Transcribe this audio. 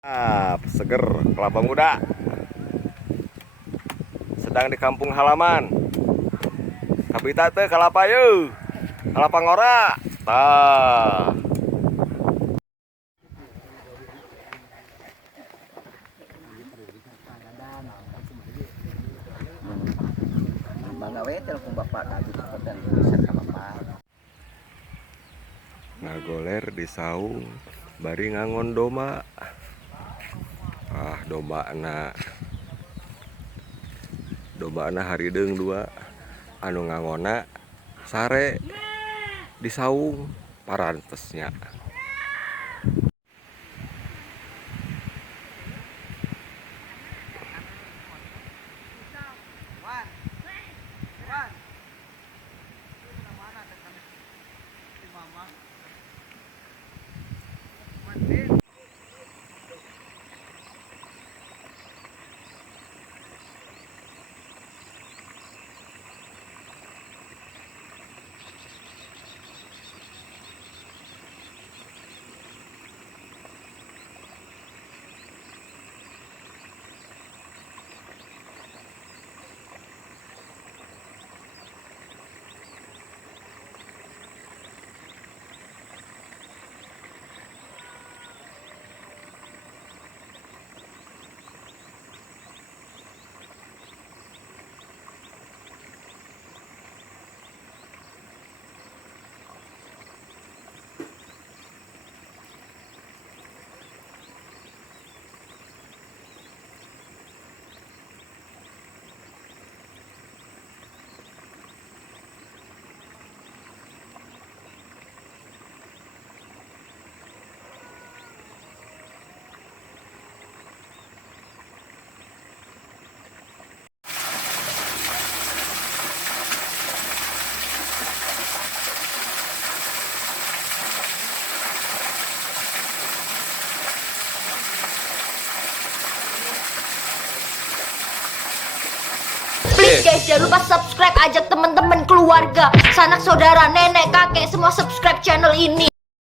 Seger kelapa muda sedang di kampung halaman. Kabita teh kelapa yeuh. Kelapa ngora. Tah. Banggawe telepon bapak tadi dan tulisan kelapa. Ngagoler di saung bari ngangon doma. Domana harideung dua anu ngangona sare di saung parantesnya. Please guys, jangan lupa subscribe, ajak teman-teman, keluarga, sanak saudara, nenek, kakek, semua subscribe channel ini.